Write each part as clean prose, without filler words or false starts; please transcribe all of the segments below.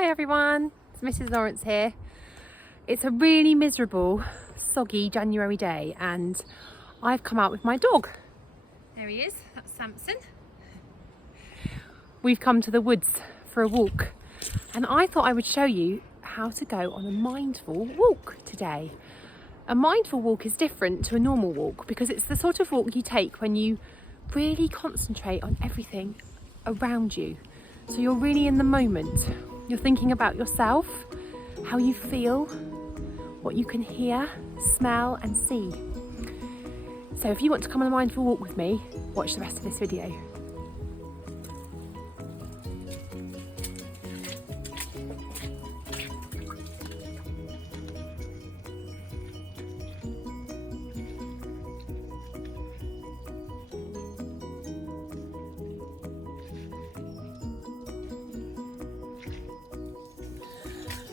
Hi everyone, it's Mrs. Lawrence here. It's a really miserable, soggy January day and I've come out with my dog. There he is, that's Samson. We've come to the woods for a walk and I thought I would show you how to go on a mindful walk today. A mindful walk is different to a normal walk because it's the sort of walk you take when you really concentrate on everything around you. So you're really in the moment. You're thinking about yourself, how you feel, what you can hear, smell and see. So if you want to come on a mindful walk with me, watch the rest of this video.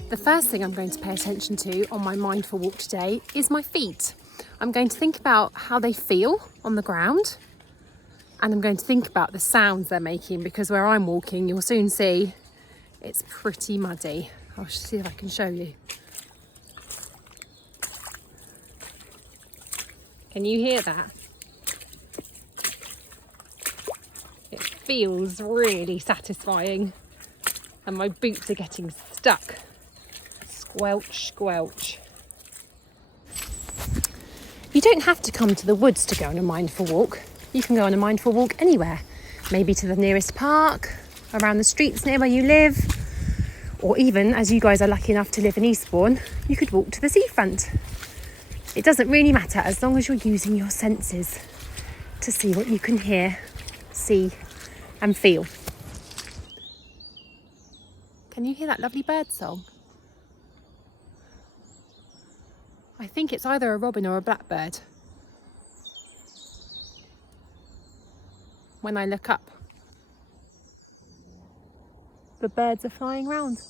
The first thing I'm going to pay attention to on my mindful walk today is my feet. I'm going to think about how they feel on the ground and I'm going to think about the sounds they're making because where I'm walking, you'll soon see it's pretty muddy. I'll see if I can show you. Can you hear that? It feels really satisfying and my boots are getting stuck. Squelch, squelch. You don't have to come to the woods to go on a mindful walk. You can go on a mindful walk anywhere. Maybe to the nearest park, around the streets near where you live, or even, as you guys are lucky enough to live in Eastbourne, you could walk to the seafront. It doesn't really matter as long as you're using your senses to see what you can hear, see and feel. Can you hear that lovely bird song? I think it's either a robin or a blackbird. When I look up, the birds are flying round.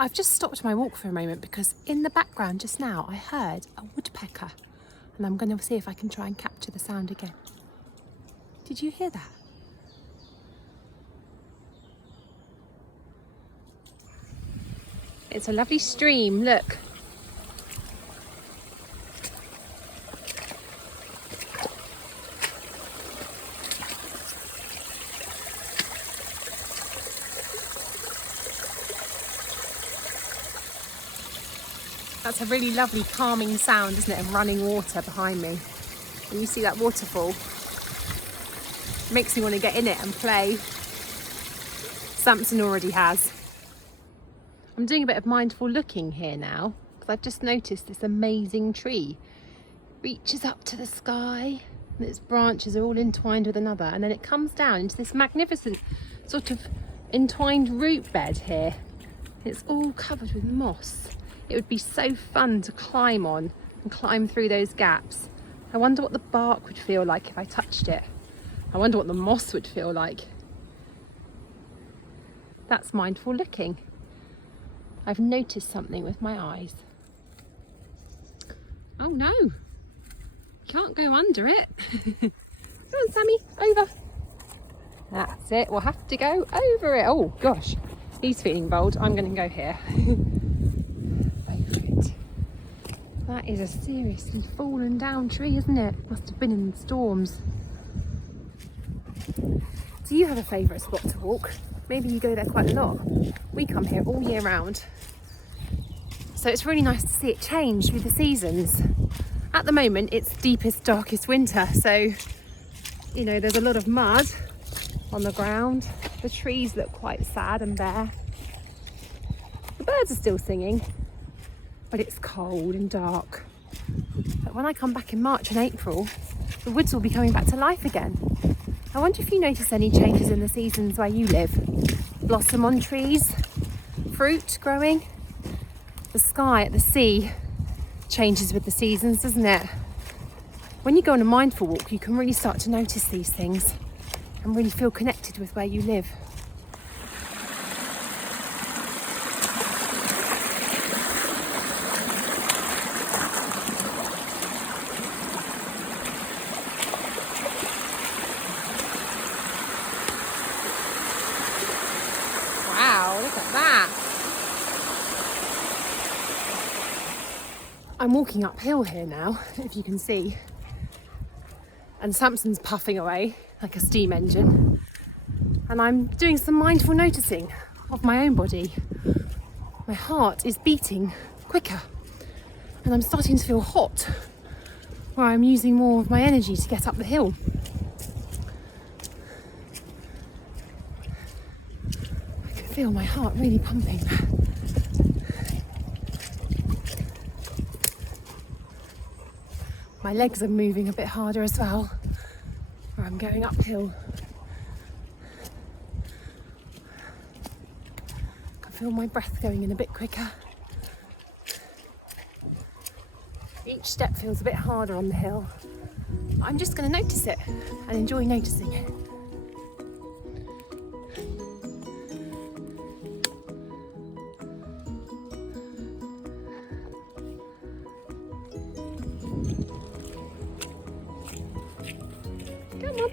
I've just stopped my walk for a moment because in the background just now I heard a woodpecker and I'm going to see if I can try and capture the sound again. Did you hear that? It's a lovely stream, look. That's a really lovely calming sound, isn't it? And running water behind me. And you see that waterfall? It makes me want to get in it and play. Samson already has. I'm doing a bit of mindful looking here now because I've just noticed this amazing tree. It reaches up to the sky and its branches are all entwined with another and then it comes down into this magnificent sort of entwined root bed here. It's all covered with moss. It would be so fun to climb on and climb through those gaps. I wonder what the bark would feel like if I touched it. I wonder what the moss would feel like. That's mindful looking. I've noticed something with my eyes. Oh no, can't go under it. Come on Sammy, over. That's it, we'll have to go over it. Oh gosh, he's feeling bold. I'm going to go here. That is a seriously fallen down tree, isn't it? Must have been in storms. Do you have a favourite spot to walk? Maybe you go there quite a lot. We come here all year round. So it's really nice to see it change with the seasons. At the moment, it's deepest, darkest winter. So, you know, there's a lot of mud on the ground. The trees look quite sad and bare. The birds are still singing. But it's cold and dark. But when I come back in March and April, the woods will be coming back to life again. I wonder if you notice any changes in the seasons where you live. Blossom on trees, fruit growing. The sky at the sea changes with the seasons, doesn't it? When you go on a mindful walk, you can really start to notice these things and really feel connected with where you live. I'm walking uphill here now, if you can see, and Samson's puffing away like a steam engine, and I'm doing some mindful noticing of my own body. My heart is beating quicker, and I'm starting to feel hot, where I'm using more of my energy to get up the hill. I can feel my heart really pumping. My legs are moving a bit harder as well, where I'm going uphill. I can feel my breath going in a bit quicker. Each step feels a bit harder on the hill. I'm just going to notice it and enjoy noticing it. Come on.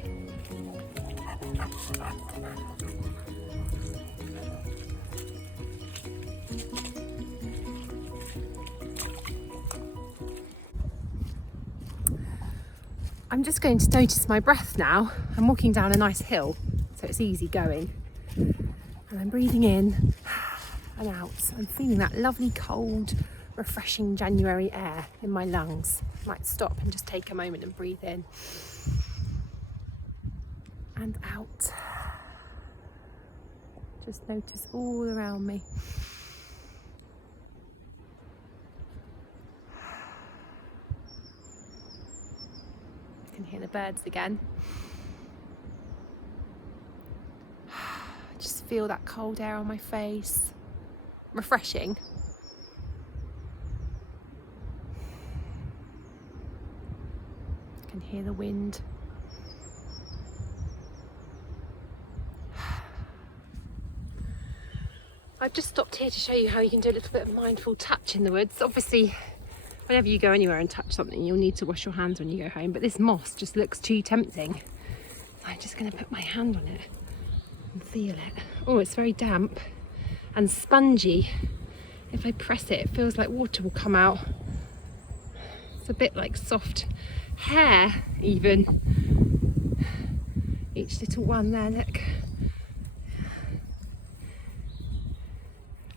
I'm just going to notice my breath now. I'm walking down a nice hill, so it's easy going. And I'm breathing in and out. I'm feeling that lovely, cold, refreshing January air in my lungs. I might stop and just take a moment and breathe in and out. Just notice all around me. You can hear the birds again. Just feel that cold air on my face. Refreshing. You can hear the wind. I've just stopped here to show you how you can do a little bit of mindful touch in the woods. Obviously, whenever you go anywhere and touch something, you'll need to wash your hands when you go home, but this moss just looks too tempting. So I'm just going to put my hand on it and feel it. Oh, it's very damp and spongy. If I press it, it feels like water will come out. It's a bit like soft hair even. Each little one there, look.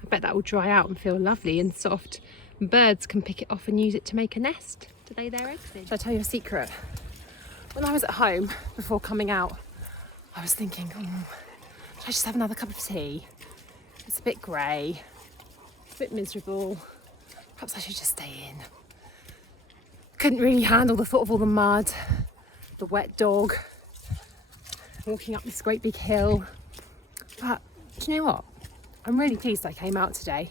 I bet that will dry out and feel lovely and soft. And birds can pick it off and use it to make a nest to lay their eggs in. Shall I tell you a secret? When I was at home before coming out, I was thinking, should I just have another cup of tea? It's a bit grey, a bit miserable. Perhaps I should just stay in. Couldn't really handle the thought of all the mud, the wet dog, walking up this great big hill. But do you know what? I'm really pleased I came out today.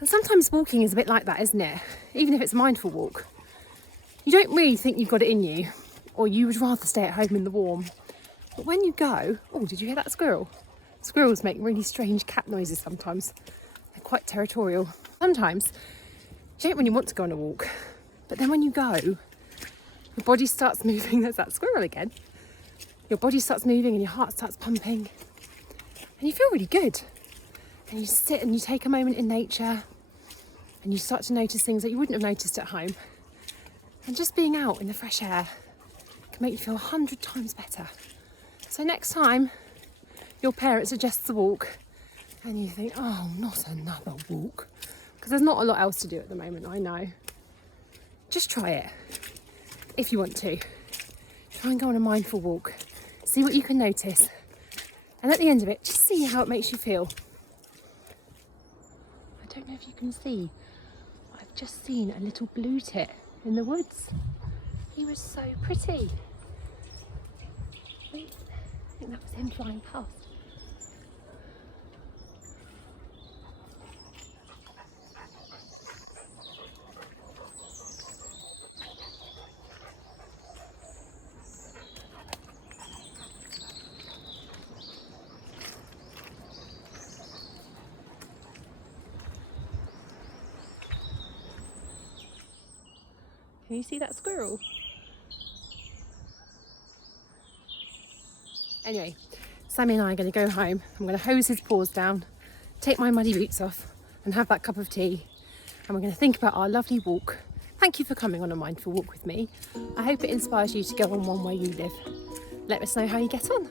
And sometimes walking is a bit like that, isn't it? Even if it's a mindful walk. You don't really think you've got it in you, or you would rather stay at home in the warm. But when you go, oh, did you hear that squirrel? Squirrels make really strange cat noises sometimes. They're quite territorial. Sometimes you don't really want to go on a walk, but then when you go, your body starts moving. There's that squirrel again. Your body starts moving and your heart starts pumping, and you feel really good. And you sit and you take a moment in nature and you start to notice things that you wouldn't have noticed at home. And just being out in the fresh air can make you feel 100 times better. So next time your parent suggests a walk and you think, oh, not another walk, because there's not a lot else to do at the moment, I know. Just try it if you want to. Try and go on a mindful walk. See what you can notice. And at the end of it, just see how it makes you feel. I don't know if you can see, I've just seen a little blue tit in the woods. He was so pretty. Wait, I think that was him flying past. Can you see that squirrel? Anyway, Sammy and I are going to go home. I'm going to hose his paws down, take my muddy boots off and have that cup of tea and we're going to think about our lovely walk. Thank you for coming on a mindful walk with me. I hope it inspires you to go on one where you live. Let us know how you get on.